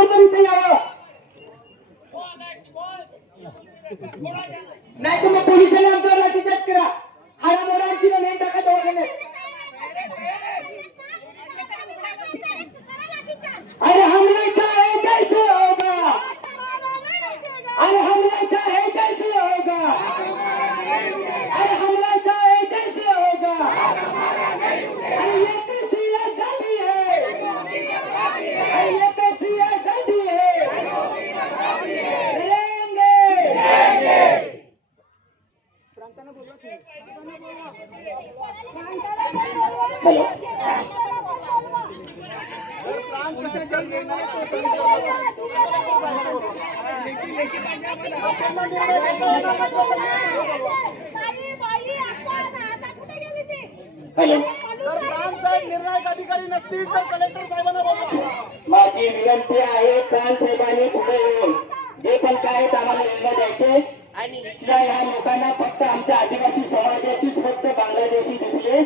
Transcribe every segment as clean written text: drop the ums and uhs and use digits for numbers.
ताबडतोब इथे यावं, नाही तर मग पोलिसांनी आमच्यावर लाठीचार्ज करा. हाडामोडांची नाही टाका दवाखान्यात. अरे हमने चाहे जैसे होगा, अरे हमने चाहे जैसे होगा, अरे हमने चाहे जैसे होगा. अरे ये कैसी आजादी है, अरे ये कैसी आजादी है. हेलो हॅलो निर्णायक अधिकारी नसतील तर कलेक्टर साहेबांना बोलवा. माझी विनंती आहे, प्राण साहेबांनी पुढे येऊन जे पण काय आम्हाला निर्णय द्यायचे आणि इथल्या ह्या लोकांना फक्त आमच्या आदिवासी समाजाचीच फक्त बांगलादेशी दिसले.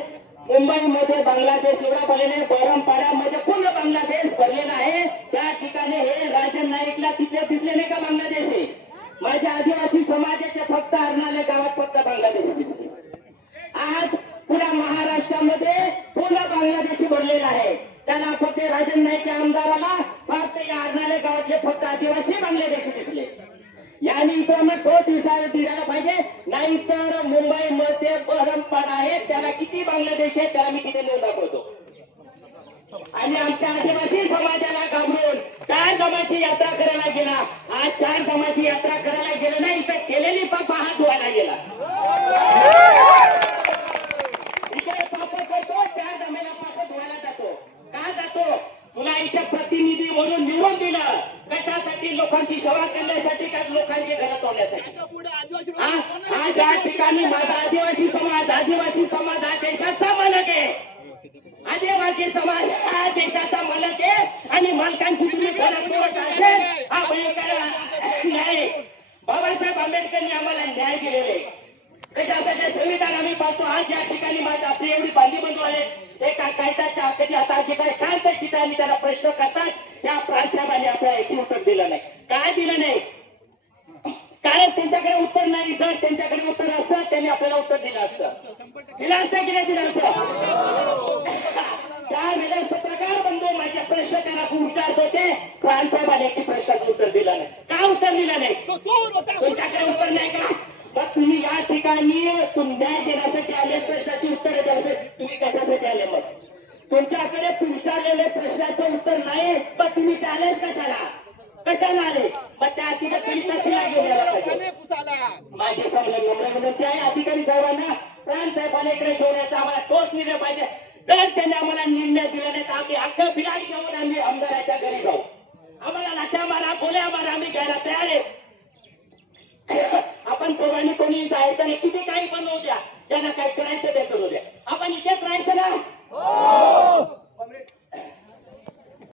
मुंबईमध्ये बांगलादेश एवढा भरलेला, बरमपाड्यामध्ये पूर्ण बांगलादेश भरलेला आहे. त्या ठिकाणी हे राजन नाईकला तिथे दिसले नाही का बांगलादेशी. माझ्या आदिवासी समाजाचे फक्त अर्नाले गावात फक्त बांगलादेशी दिसले. आज पुऱ्या महाराष्ट्रामध्ये पूर्ण बांगलादेशी भरलेला आहे. त्याला फक्त राजन नाईक या आमदाराला फक्त या अर्नाले गावातले फक्त आदिवासी बांगलादेशी दिसले. यांनी इथं मग तो दिसायला पाहिजे, नाही तर मुंबईमध्ये बरमपाडा आहे त्याला किती बांगलादेश आहे त्याला मी तिथे नेऊन दाखवतो. आणि आमच्या आदिवासी समाजाला घाबरून 4 जमाची यात्रा करायला गेला. आज 4 जमाची यात्रा करायला गेला नाही तर केलेली पाप हात धुवायला गेला. इकडे पाप करतो, 4 जमेला पाप धुवायला जातो. का जातो? तुला इथे प्रतिनिधी म्हणून निवडून दिलं कशासाठी? लोकांची सेवा करण्यासाठी का लोकांची घरं तोडण्यासाठी? आज या ठिकाणी माझा आदिवासी समाज हा देशाचा मालक आहे. आदिवासी समाज हा देशाचा मालक आहे आणि मालकांची तुम्ही घरं तोडत असेल हा भयंकर न्याय. बाबासाहेब आंबेडकरांनी आम्हाला न्याय दिलेले कशासाठी? संविधान आम्ही पाहतो. आज या ठिकाणी माझी आपली एवढी बांधी बंधू आहेत, ते कायद्याच्या कधी आता जे काही शांत ठिकाणी त्याला प्रश्न करतात त्या प्रांतसाहेबांनी आपल्याला याची उत्तर दिलं नाही. काय दिलं नाही? कारण त्यांच्याकडे उत्तर नाही. जर त्यांच्याकडे उत्तर असतं त्यांनी आपल्याला उत्तर दिलं असतं की नाही दिलं असतं? त्यावेळेस पत्रकार बंधू माझ्या प्रश्न त्यांना विचारत होते, प्रांतसाहेबांनी याची प्रश्नाचं उत्तर दिलं नाही. का उत्तर दिलं नाही? तुमच्याकडे उत्तर नाही का? मग तुम्ही या ठिकाणी न्याय देण्यासाठी आले, प्रश्नाची उत्तर द्यायसाठी तुम्ही कशासाठी आले? मग तुमच्याकडे विचारलेले प्रश्नाचं उत्तर नाही पण तुम्ही आलेच कशाला आले? मग त्या ठिकाणी तुम्ही कशाला घेऊन यायला पाहिजे? माझे संलग्न विनंती आहे अधिकारी साहेबांना, प्राण साहेबांना इकडे घेऊन यायचा आम्हाला तोच निर्णय पाहिजे. जर त्यांनी आम्हाला निर्णय दिला नाही तर आम्ही अख्खं बिराड घेऊन आम्ही आमदाराच्या घरी जाऊ. आम्हाला लाट्या मारा, गोळ्या मारा, आम्ही घ्यायला तयार आहे. आपण सर्वांनी कोणी जायचं नाही, किती काही पण होऊ द्या, ज्यांना काही करायचं